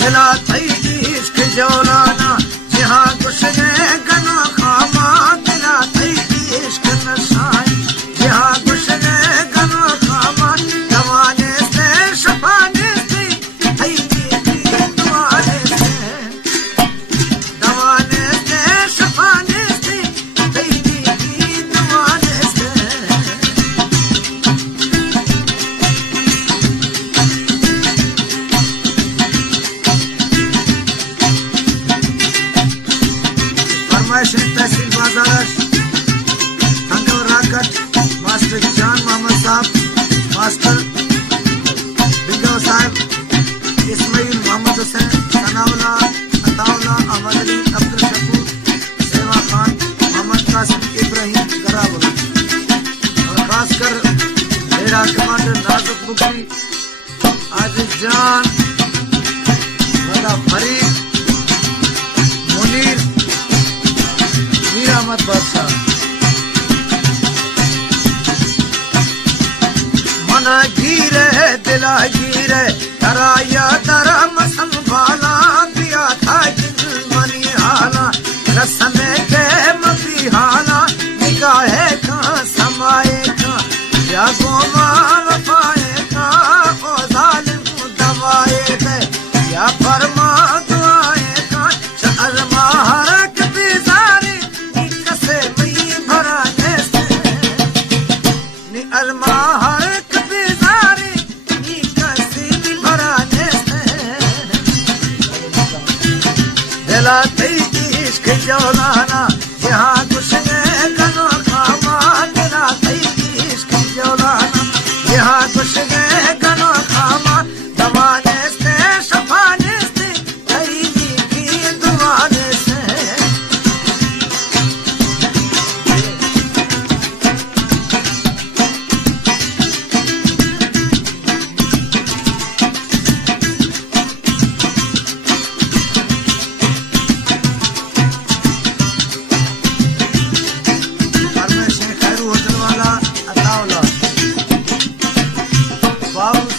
दिला थई इश्क जौलाना जहाँ कुछ ने गना खामा दिला थई इश्क नशाई जहाँ कुछ ने गना खामा दवाने से शफाने से थई दुआने से दवाने से शफाने से थई दुआने से तहसील बाजार थंगल राकट मास्टर जान मोहम्मद साहब मास्टर बिंगो साहब इस्माइल मोहम्मद हुसैन सनाउल्लाह अताउल्लाह अहमद अली अब्दुल शकूर सेवा खान मोहम्मद कासिम इब्राहिम गरावल और खासकर मेरा कमांडर नाजुक बुखरी आजिज जान वदा फरीद मुनीर अहमद बादशाह मना गिरे दिला गिरे कराया दरा मसल भाला दिया था जिन मनी हाला रस्मे के मबी हाला निगाहे का समाए का या गोमाल पाए का ओ जालिम दवाए दे या फरमा दुआए का शर्मा हरक बिजारी अलमाहर बिजारी नी कसी भराने से दिला थई इश्क जौलाना जहाँ कुछ ने गनो खामा दिला थई इश्क जौलाना जहाँ कुछ ने गनो खामा दवाने से शफाने से थई की दुआने से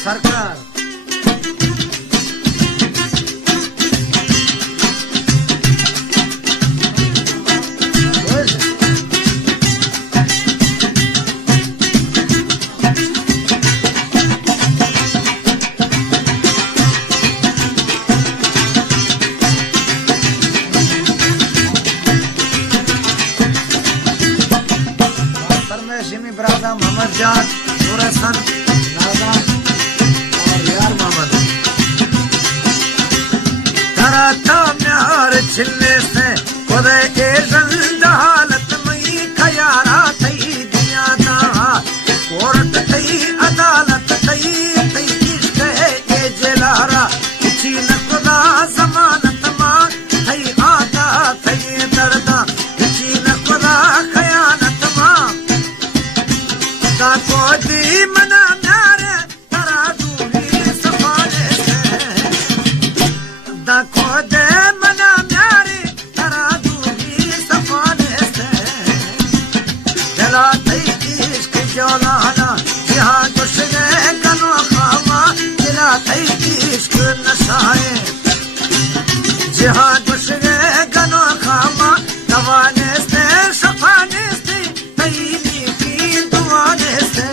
सरकार शिमी बरादा मोहम्मद जान नूरसन नाजा यार मोहम्मद कराता म्यार छिलने से खुदे के जल्द हालत में खयारा थई दुनिया दा कोर्ट थई अदालत थई थई इश्क है ये जलारा किसी न खुदा जमानत मा थई आता थई दर्दा किसी न खुदा खयानत मा दा को दी मना म्यारे तरा दूरी सफाने से दा को दे मना म्यारे तरा दूरी सफाने से दिला थई इश्क जौलाना जहाँ कुछ ने गनो खामा दिला थई इश्क नशाए जहाँ कुछ ने गनो खामा दवाने से शफाने से थई की दुआने से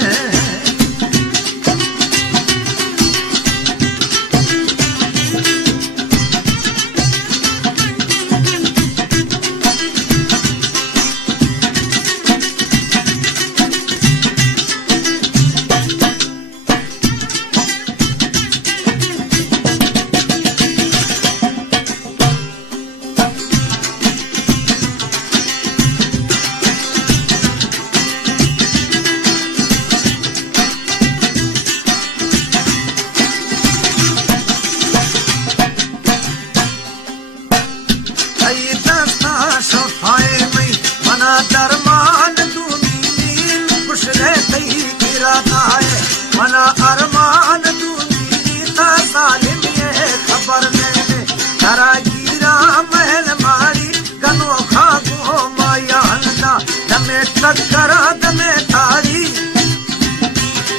दरमान दूनी कुछ रहते ही गिराता है मना अरमान दूनी था सालिम ये खबर मैंने तारा गिरा महल मारी गनो खागो माया हल्दा दमे टक्करा दमे थारी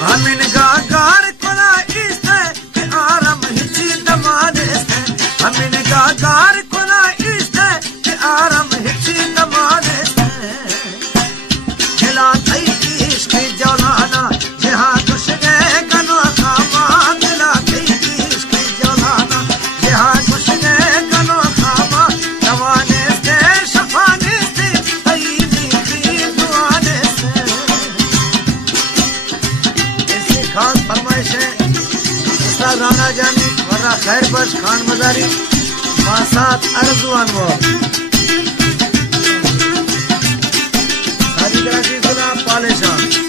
हमिन गागार कोला इस के आरम हिची दमाने से खैर बस खान बाजारी मासात अर्जुआन वो सारी कराची सुना पालेशान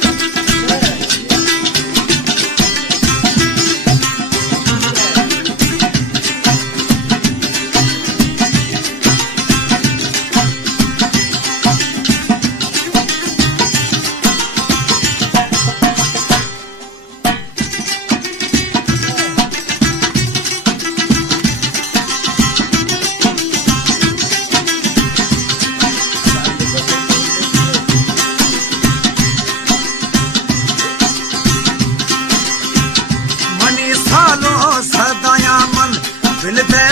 सदाया मन बिलते